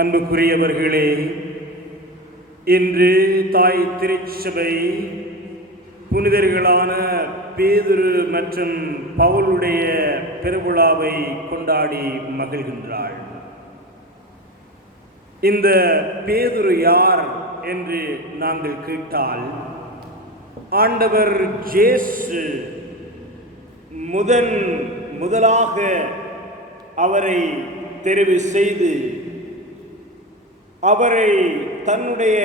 அன்புக்குரியவர்களே, இன்று தாய் திருச்சபை புனிதர்களான பேதுரு மற்றும் பவுலுடைய பெருவிழாவை கொண்டாடி மகிழ்கின்றாள். இந்த பேதுரு யார் என்று நாங்கள் கேட்டால், ஆண்டவர் இயேசு முதலாக அவரை தெரிவு செய்து அவரை தன்னுடைய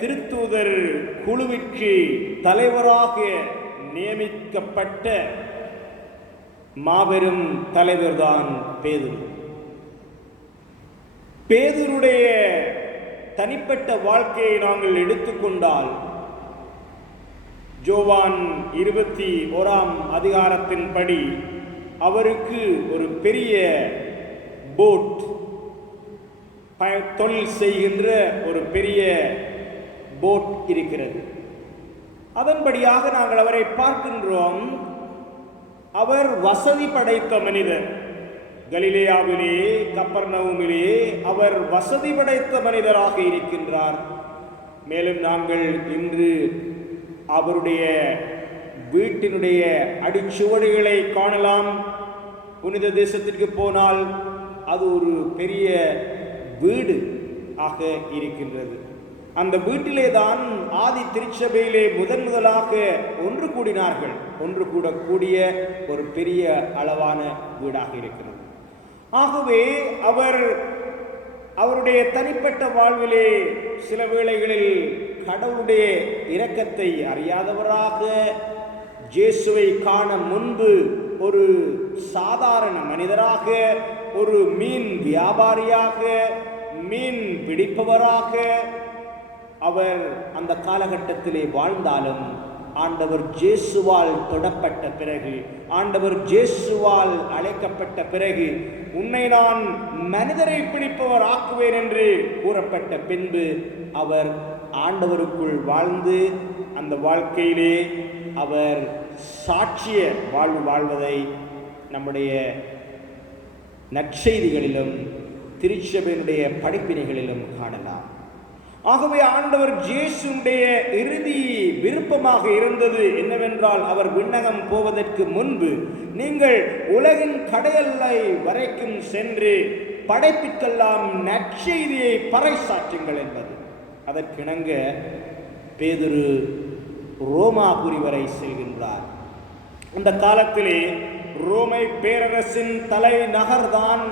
திருத்தூதர் குழுவிற்கு தலைவராக நியமிக்கப்பட்ட மாபெரும் தலைவர்தான் பேதுரு. பேதுருடைய தனிப்பட்ட வாழ்க்கையை நாங்கள் எடுத்துக்கொண்டால், யோவான் 21ஆம் அதிகாரத்தின்படி அவருக்கு ஒரு பெரிய போட், தொழில் செய்கின்ற ஒரு பெரிய போட் இருக்கிறது. அதன்படியாக நாங்கள் அவரை பார்க்கின்றோம். அவர் வசதி படைத்த மனிதர். கலிலேயாவிலே, கப்பர்நகூமிலே அவர் வசதி படைத்த மனிதராக இருக்கின்றார். மேலும் நாங்கள் இன்று அவருடைய வீட்டினுடைய அடிச்சுவடுகளை காணலாம். புனித தேசத்திற்கு போனால் அது ஒரு பெரிய வீடு ஆக இருக்கின்றது. அந்த வீட்டிலே தான் ஆதி திருச்சபையிலே முதலாக ஒன்று கூடினார்கள். ஒன்று கூடக்கூடிய ஒரு பெரிய அளவான வீடாக இருக்கிறது. ஆகவே அவருடைய தனிப்பட்ட வாழ்விலே சில வேளைகளில் கடவுளுடைய இரக்கத்தை அறியாதவராக, இயேசுவை காண முன்பு ஒரு சாதாரண மனிதராக, ஒரு மீன் வியாபாரியாக, மீன் பிடிப்பவராக அவர் அந்த காலகட்டத்திலே வாழ்ந்தாலும், ஆண்டவர் இயேசுவால் தொடப்பட்ட பிறகு, ஆண்டவர் இயேசுவால் அழைக்கப்பட்ட பிறகு, உன்னை நான் மனிதரை பிடிப்பவர் ஆக்குவேன் என்று கூறப்பட்ட பின்பு அவர் ஆண்டவருக்குள் வாழ்ந்து அந்த வாழ்க்கையிலே அவர் சாட்சிய வாழ்வு வாழ்வதை நம்முடைய நற்செய்திகளிலும் திருச்சபையினுடைய படிப்பினைகளிலும் காணலாம். ஆகவே ஆண்டவர் இயேசுடைய இறுதி விருப்பமாக இருந்தது என்னவென்றால், அவர் விண்ணகம் போவதற்கு முன்பு நீங்கள் உலகின் கடையெல்லை வரைக்கும் சென்று படைப்பிற்கெல்லாம் நற்செய்தியை பறைசாற்றுங்கள் என்பது. அதற்கிணங்க பேதுரு ரோமாபுரி வரை செல்கின்றார். அந்த காலத்திலே ரோமை பேரரசின் தலைநகர்தான்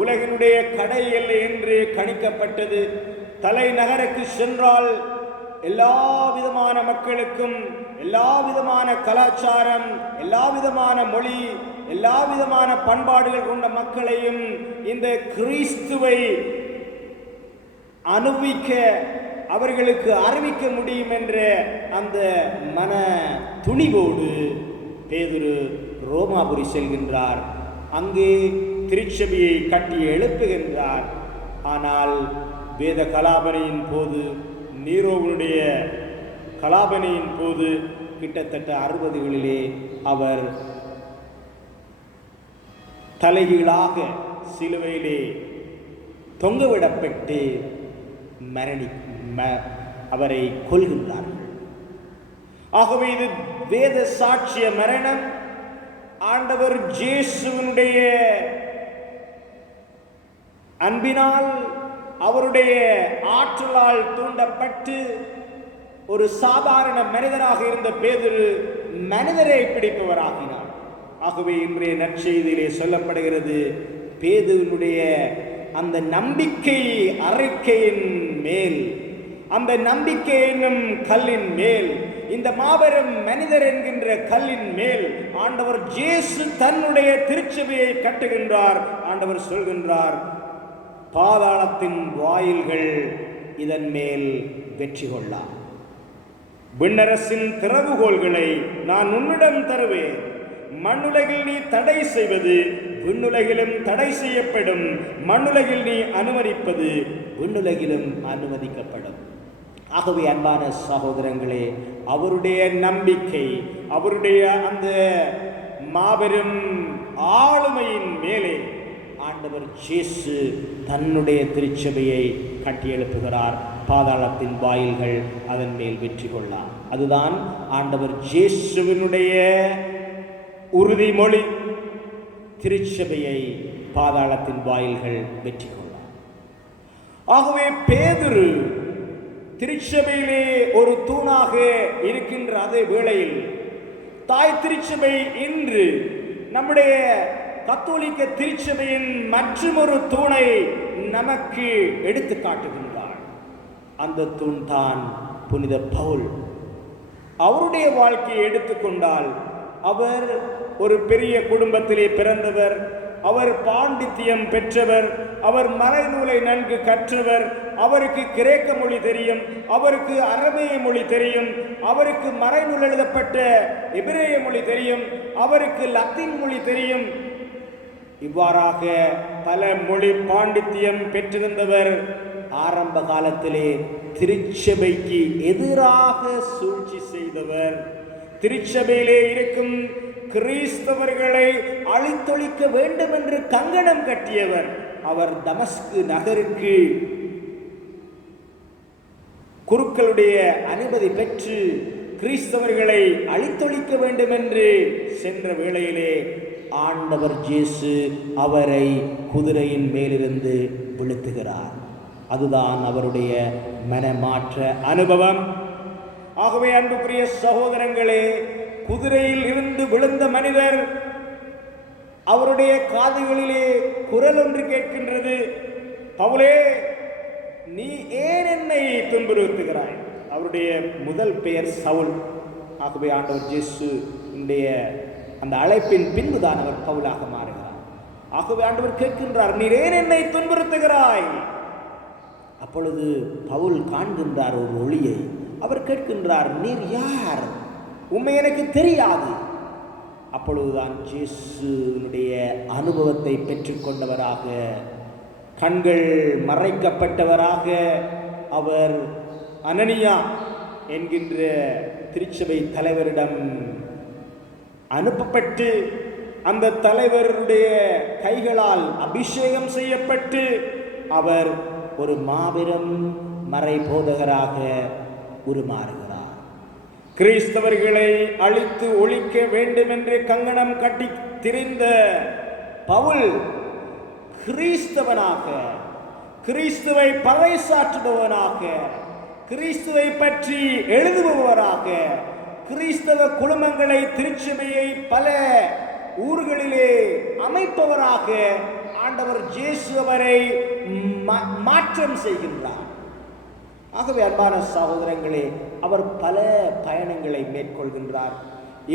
உலகினுடைய கடை எல்லை என்று கணிக்கப்பட்டது. தலைநகருக்கு சென்றால் எல்லா விதமான மக்களுக்கும், எல்லா விதமான கலாச்சாரம், எல்லா விதமான மொழி, எல்லா விதமான பண்பாடுகள் கொண்ட மக்களையும் இந்த கிறிஸ்துவை அனுபவிக்க, அவர்களுக்கு அறிவிக்க முடியும் என்ற அந்த மன துணிவோடு பேதுரு ரோமாபுரி செல்கின்றார். அங்கே திருச்சபையை கட்டி எழுப்புகின்றார். ஆனால் வேத கலாபனையின் போது, நீரோவுடைய கலாபனையின் போது கிட்டத்தட்ட 60களிலே அவர் தலைகீழாக சிலுவையிலே தொங்கவிடப்பட்டு அவரை கொல்கின்றார்கள். ஆகவே இது வேத சாட்சிய மரணம். ஆண்டவர் இயேசுவினுடைய அன்பினால், அவருடைய ஆற்றலால் தூண்டப்பட்டு ஒரு சாதாரண மனிதராக இருந்த பேதுரு மனிதரை பிடிப்பவராகினார். ஆகவே இன்றைய நற்செய்தியிலே சொல்லப்படுகிறது, பேதுருவினுடைய அந்த நம்பிக்கை அறிக்கையின் மேல், அந்த நம்பிக்கை என்னும் கல்லின் மேல், இந்த மாபெரும் மனிதர் என்கின்ற கல்லின் மேல் ஆண்டவர் இயேசு தன்னுடைய திருச்சபையை கட்டுகின்றார். ஆண்டவர் சொல்கின்றார், பாதாளத்தின் வாயில்கள் இதன் மேல் வெற்றி கொள்ளலாம். விண்ணரசின் திறவுகோல்களை நான் உன்னிடம் தருவேன். மண்ணுலகில் நீ தடை செய்வது விண்ணுலகிலும் தடை செய்யப்படும். மண்ணுலகில் நீ அனுமதிப்பது விண்ணுலகிலும் அனுமதிக்கப்படும். ஆகவே அன்பான சகோதரங்களே, அவருடைய நம்பிக்கை, அவருடைய அந்த மாபெரும் ஆளுமையின் மேலே ஆண்டவர் இயேசு தன்னுடைய திருச்சபையை கட்டியெழுப்புகிறார். பாதாளத்தின் வாயில்கள் அதன் மேல் வெற்றி கொள்ளார். அதுதான் ஆண்டவர் இயேசுவினுடைய உறுதிமொழி. திருச்சபையை பாதாளத்தின் வாயில்கள் வெற்றி கொள்ளார். ஆகவே பேதுரு திருச்சபையிலே ஒரு தூணாக இருக்கின்ற அதே வேளையில் தாய் திருச்சபை இன்று நம்முடைய கத்தோலிக்க திருச்சபையின் மற்றொரு தூணை நமக்கு எடுத்து காட்டுகின்றார். அந்த தூண் தான் புனித பவுல். அவருடைய வாழ்க்கையை எடுத்துக்கொண்டால் அவர் ஒரு பெரிய குடும்பத்திலே பிறந்தவர். அவர் பாண்டித்தியம் பெற்றவர். அவர் மறைநூலை நன்கு கற்றவர். அவருக்கு கிரேக்க மொழி தெரியும், அவருக்கு அரபேய மொழி தெரியும், அவருக்கு மறைநூல் எழுதப்பட்ட எபிரேய மொழி தெரியும், அவருக்கு லத்தீன் மொழி தெரியும். இவ்வாறாக பல மொழி பாண்டித்தியம் பெற்றிருந்தவர். ஆரம்ப காலத்திலே திருச்சபைக்கு எதிராக சூழ்ச்சி செய்தவர். திருச்சபையிலே இருக்கும் கிறிஸ்தவர்களை அழித்தொழிக்க வேண்டும் என்று கங்கணம் கட்டியவர். அவர் தமஸ்கு நகருக்கு குருக்களுடைய அனுமதி பெற்று கிறிஸ்தவர்களை அழித்தொழிக்க வேண்டும் என்று சென்ற வேளையிலே ஆண்டவர் இயேசு அவரை குதிரையின் மேலிருந்து விழுத்துகிறார். அதுதான் அவருடைய மனமாற்ற அனுபவம். ஆகவே அன்புக்குரிய சகோதரங்களே, குதிரையில் இருந்து விழுந்த மனிதர், அவருடைய காதுகளிலே குரல் ஒன்று கேட்கின்றது, பவுலே, நீ ஏன் என்னை துன்புறுத்துகிறாய்? அவருடைய முதல் பெயர் சவுல். ஆகவே ஆண்டவர் இயேசு அந்த அழைப்பின் பின்புதான் அவர் பவுலாக மாறுகிறார். ஆகவே ஆண்டவர் கேட்கின்றார், நீ ஏன் என்னை துன்புறுத்துகிறாய்? அப்பொழுது பவுல் காண்கின்றார் ஒரு ஒளியை. அவர் கேட்கின்றார், நீர் யார்? உண்மை எனக்கு தெரியாது. அப்பொழுதுதான் இயேசுனுடைய அனுபவத்தை பெற்றுக்கொண்டவராக, கண்கள் மறைக்கப்பட்டவராக அவர் அனனியா என்கின்ற திருச்சபை தலைவரிடம் அனுப்பப்பட்டு, அந்த தலைவருடைய கைகளால் அபிஷேகம் செய்யப்பட்டு அவர் ஒரு மாபெரும் மறை போதகராக உருமாறுகிறார். கிறிஸ்தவர்களை அழித்து ஒழிக்க வேண்டும் என்று கங்கணம் கட்டி திரிந்த பவுல் கிறிஸ்தவனாக, கிறிஸ்துவை பறைசாற்றுபவனாக, கிறிஸ்துவை பற்றி எழுதுபவராக, கிறிஸ்தவ குழுமங்களை திருச்சபையை பல ஊர்களிலே அமைப்பவராக ஆண்டவர் இயேசு அவரை மாற்றம் செய்கின்றார். ஆகவே அன்பான சகோதரங்களே, அவர் பல பயணங்களை மேற்கொள்கின்றார்.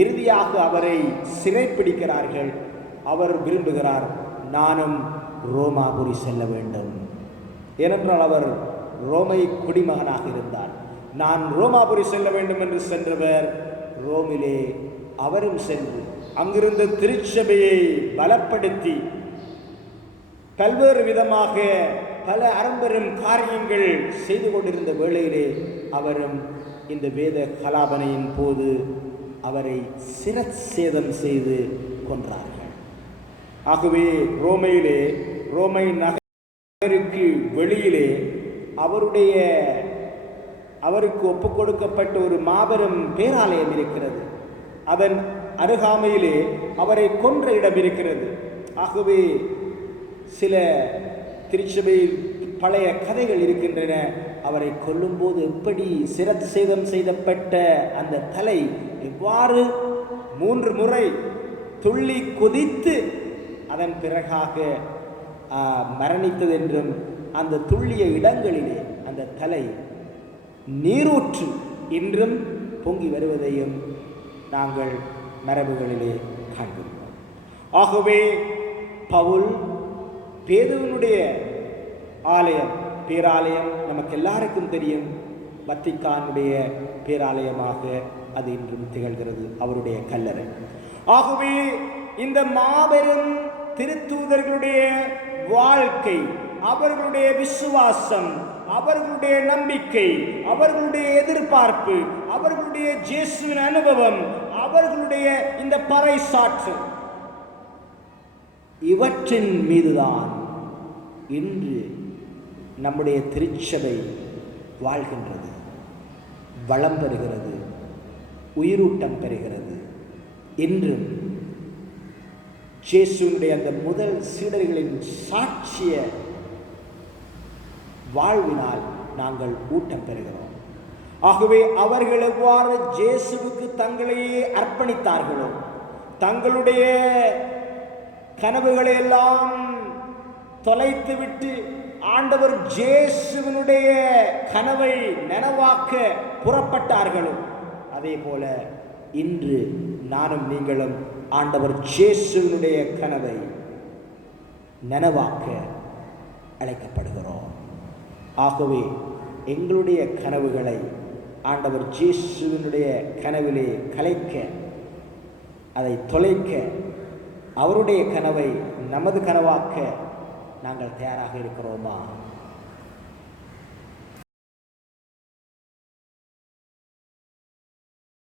இறுதியாக அவரை சிறைப்பிடிக்கிறார்கள். அவர் விரும்புகிறார், நானும் ரோமாபுரி செல்ல வேண்டும். ஏனென்றால் அவர் ரோமை குடிமகனாக இருந்தார். நான் ரோமாபுரி செல்ல வேண்டும் என்று சென்றவர் ரோமிலே அவரும் சென்று அங்கிருந்த திருச்சபையை பலப்படுத்தி பல்வேறு விதமாக பல அரும்பெரும் காரியங்கள் செய்து கொண்டிருந்த வேளையிலே அவரும் இந்த வேத கலாபனையின் போது அவரை சிரச்சேதம் செய்து கொன்றார்கள். ஆகவே ரோமை நகருக்கு வெளியிலே அவருக்கு ஒப்புக் கொடுக்கப்பட்ட ஒரு மாபெரும் பேராலயம் இருக்கிறது. அதன் அருகாமையிலே அவரை கொன்ற இடம் இருக்கிறது. ஆகவே சில திருச்சபையில் பழைய கதைகள் இருக்கின்றன. அவரை கொல்லும்போது எப்படி சிரச்சேதம் செய்யப்பட்ட அந்த தலை எவ்வாறு 3 முறை துள்ளி குதித்து அதன் பிறகாக மரணித்தது என்றும், அந்த துள்ளிய இடங்களிலே அந்த தலை நீரூற்று இன்றும் பொங்கி வருவதையும் நாங்கள் மரபுகளிலே காண்கிறோம். ஆகவே பவுல் பேதுருவினுடைய பேராலயம் நமக்கு எல்லாருக்கும் தெரியும். வத்திக்கானுடைய பேராலயமாக அது இன்றும் திகழ்கிறது, அவருடைய கல்லறை. ஆகவே இந்த மாபெரும் திருத்தூதர்களுடைய வாழ்க்கை, அவர்களுடைய விசுவாசம், அவர்களுடைய நம்பிக்கை, அவர்களுடைய எதிர்பார்ப்பு, அவர்களுடைய இயேசுவின் அனுபவம், அவர்களுடைய இந்த பறைசாற்று, இவற்றின் மீதுதான் இன்று நம்முடைய திருச்சபை வாழ்கின்றது, வளம் பெறுகிறது, உயிரூட்டம் பெறுகிறது. இன்றும் இயேசுவினுடைய அந்த முதல் சீடர்களின் சாட்சிய வாழ்வினால் நாங்கள் ஊட்டம் பெறுகிறோம். ஆகவே அவர்கள் எவ்வாறு இயேசுவுக்கு தங்களையே அர்ப்பணித்தார்களோ, தங்களுடைய கனவுகளை எல்லாம் தொலைத்துவிட்டு ஆண்டவர் இயேசுவினுடைய கனவை நனவாக்க புறப்பட்டார்களோ, அதே போல இன்று நானும் நீங்களும் ஆண்டவர் இயேசுவினுடைய கனவை நனவாக்க அழைக்கப்படுகிறோம். ஆகவே எங்களுடைய கனவுகளை ஆண்டவர் இயேசுவினுடைய கனவிலே கலைக்க, அதை தொலைக்க, அவருடைய கனவை நமது கனவாக்க நாங்கள் தயாராக இருக்கிறோமா?